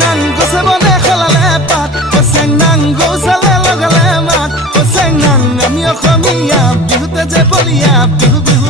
নাং গছে বনে খলালে পাত চেং নাং গৌচালে লগালে মাত চেং নাং আমি অসমীয়া বিহুতে যে বলিয়া বিহু বিহু